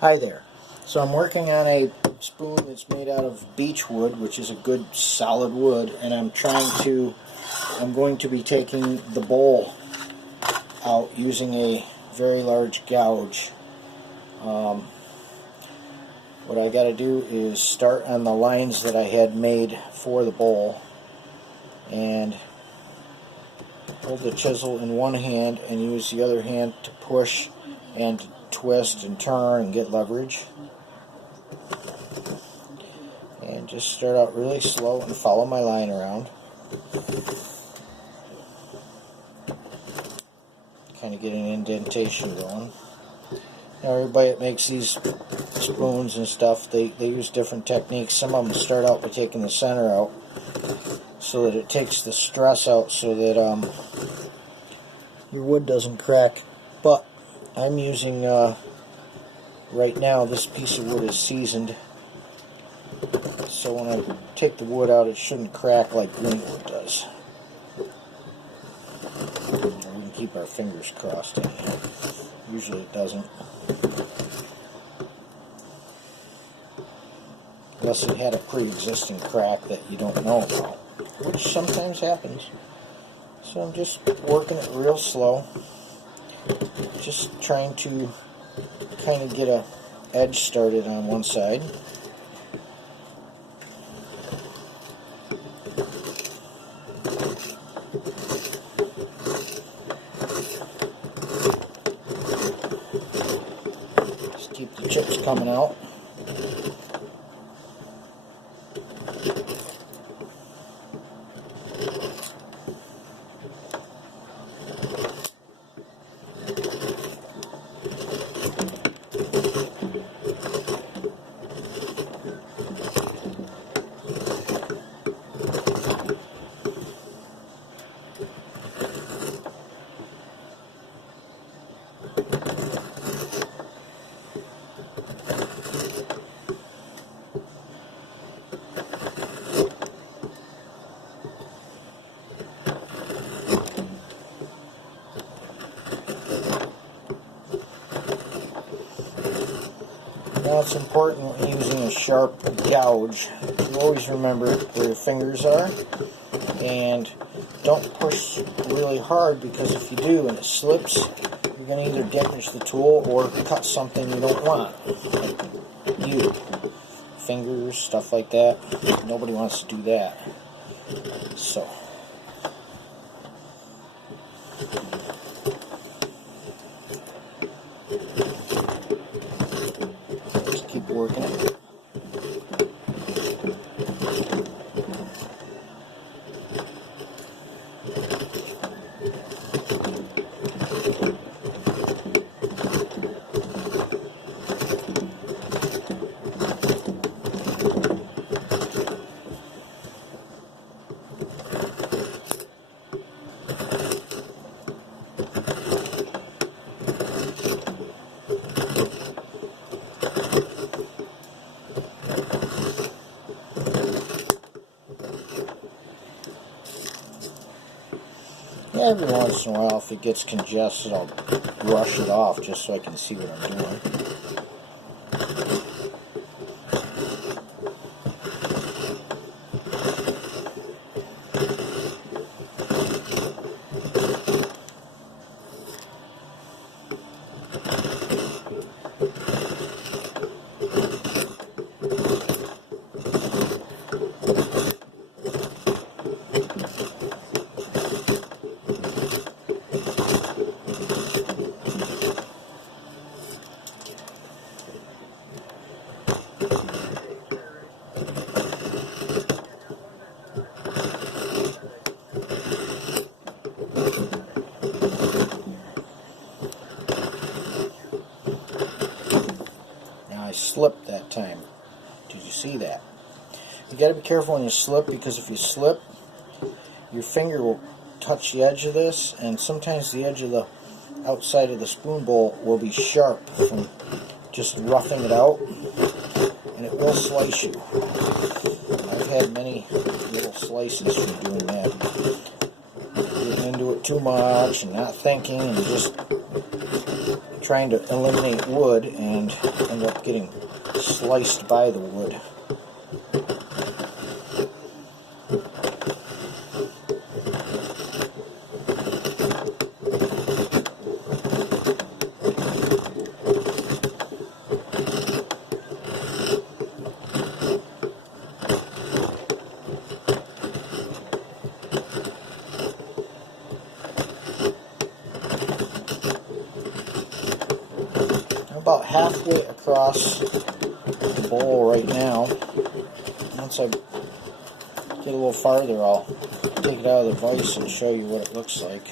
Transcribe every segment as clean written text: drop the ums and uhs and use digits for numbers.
Hi there. So I'm working on a spoon that's made out of beech wood, which is a good solid wood, and I'm going to be taking the bowl out using a very large gouge. What I got to do is start on the lines that I had made for the bowl and hold the chisel in one hand and use the other hand to push and twist and turn and get leverage. And just start out really slow and follow my line around. Kind of get an indentation going. Now everybody that makes these spoons and stuff, they use different techniques. Some of them start out by taking the center out so that it takes the stress out so that your wood doesn't crack. But I'm using, right now, this piece of wood is seasoned, so when I take the wood out it shouldn't crack like green wood does. We can keep our fingers crossed in here. Usually it doesn't. Unless it had a pre-existing crack that you don't know about, which sometimes happens. So I'm just working it real slow. Just trying to kind of get a edge started on one side. Just keep the chips coming out. Now it's important when using a sharp gouge, you always remember where your fingers are, and don't push really hard, because if you do and it slips, you're going to either damage the tool or cut something you don't want. You, fingers, stuff like that, nobody wants to do that. So keep working it. Every once in a while, if it gets congested, I'll brush it off just so I can see what I'm doing. I slipped that time. Did you see that? You got to be careful when you slip, because if you slip, your finger will touch the edge of this, and sometimes the edge of the outside of the spoon bowl will be sharp from just roughing it out, and it will slice you. I've had many little slices from doing that. Getting into it too much and not thinking and just trying to eliminate wood and end up getting sliced by the wood. About halfway across the bowl right now. Once I get a little farther, I'll take it out of the vise and show you what it looks like.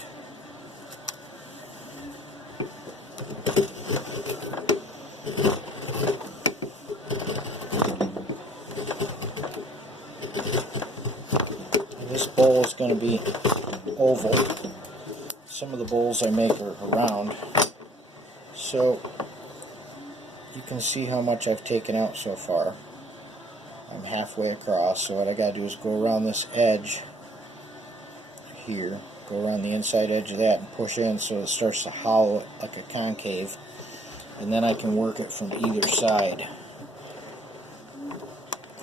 This bowl is going to be oval. Some of the bowls I make are round. So you can see how much I've taken out so far. I'm halfway across, so what I got to do is go around this edge here, go around the inside edge of that and push in so it starts to hollow it like a concave, and then I can work it from either side.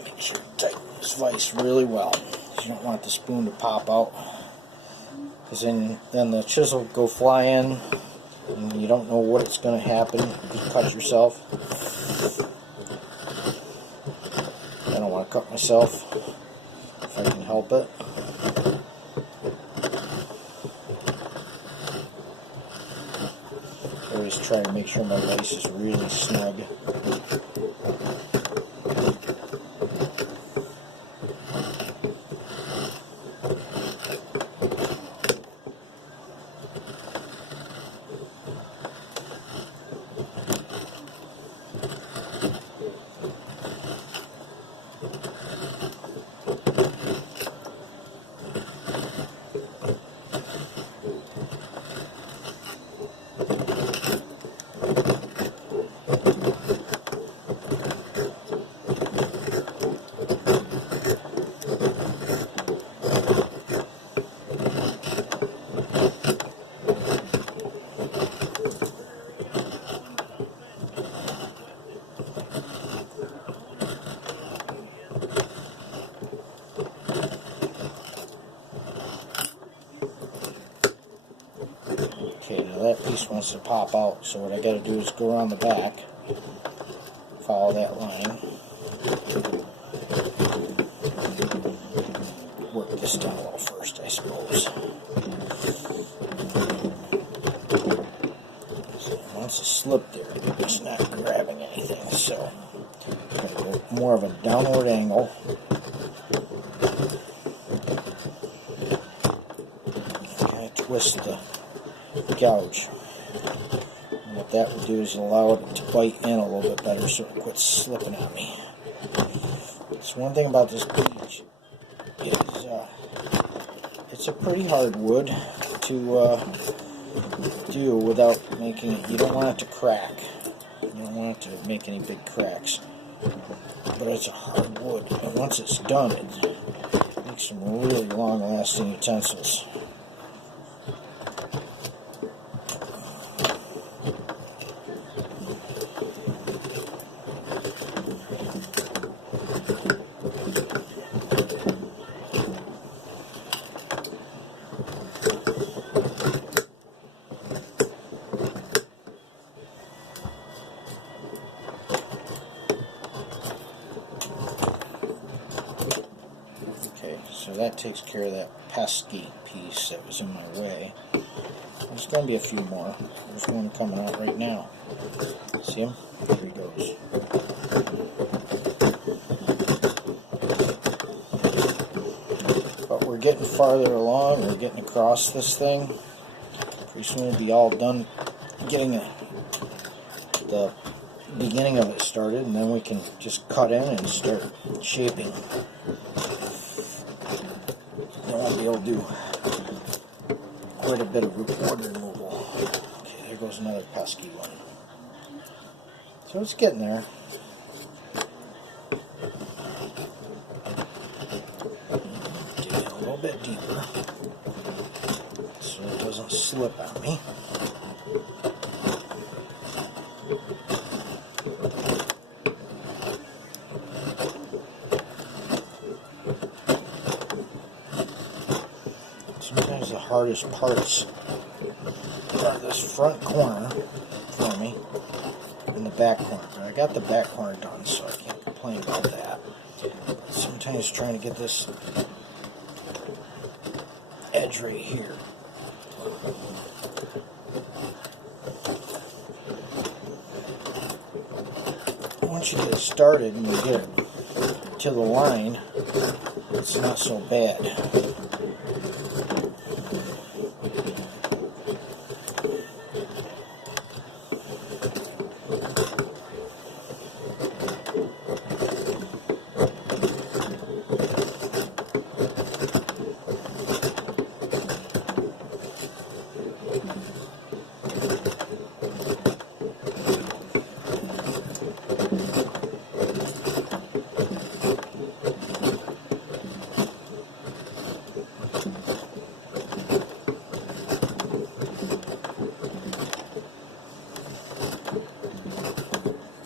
Make sure you tighten this vise really well. You don't want the spoon to pop out, because then the chisel will go flying and you don't know what it's going to happen. You cut yourself. I don't want to cut myself if I can help it. I always try to make sure my vise is really snug. Okay, now that piece wants to pop out, so what I got to do is go around the back, follow that line, work this down a little first, I suppose. So once it's slipped there, it's not grabbing anything, so I'm going to go more of a downward angle. Kind of twist the gouge. And what that will do is allow it to bite in a little bit better so it quits slipping on me. So one thing about this gouge is it's a pretty hard wood to do without making it, you don't want it to crack. You don't want it to make any big cracks. But it's a hard wood, and once it's done, it makes some really long-lasting utensils. So that takes care of that pesky piece that was in my way. There's going to be a few more. There's one coming out right now. See him? There he goes. But we're getting farther along. We're getting across this thing. Pretty soon we'll be all done getting the beginning of it started, and then we can just cut in and start shaping. I won't be able to do quite a bit of wood removal. Okay, there goes another pesky one. So it's getting there. Dig it a little bit deeper so it doesn't slip on me. hardest parts are this front corner for me and the back corner. But I got the back corner done, so I can't complain about that. Sometimes trying to get this edge right here. Once you get it started and you get it to the line, it's not so bad.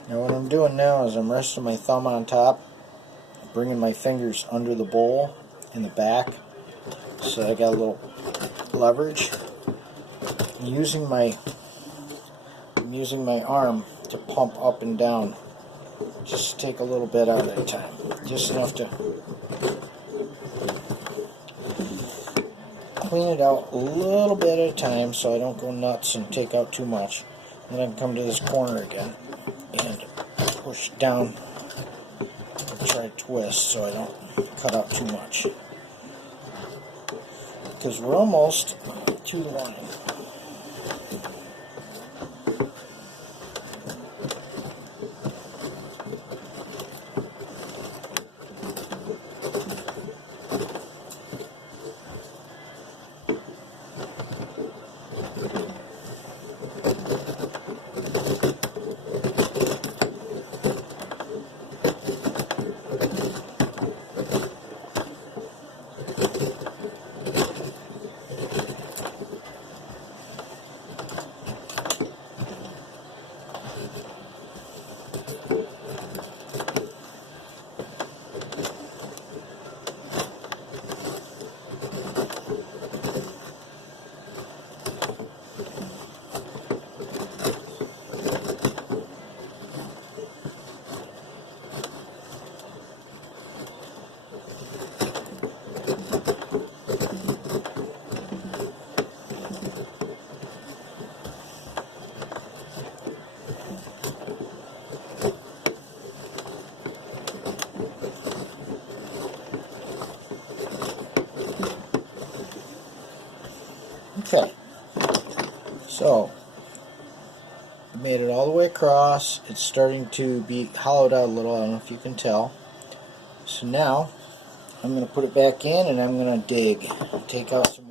Now what I'm doing now is I'm resting my thumb on top, bringing my fingers under the bowl in the back, so I got a little leverage. I'm using my arm to pump up and down, just to take a little bit out at a time, just enough to clean it out a little bit at a time so I don't go nuts and take out too much. Then I can come to this corner again and push down and try to twist so I don't cut out too much, because we're almost to the line. Okay, so I made it all the way across. It's starting to be hollowed out a little. I don't know if you can tell. So now I'm going to put it back in and I'm going to dig, take out some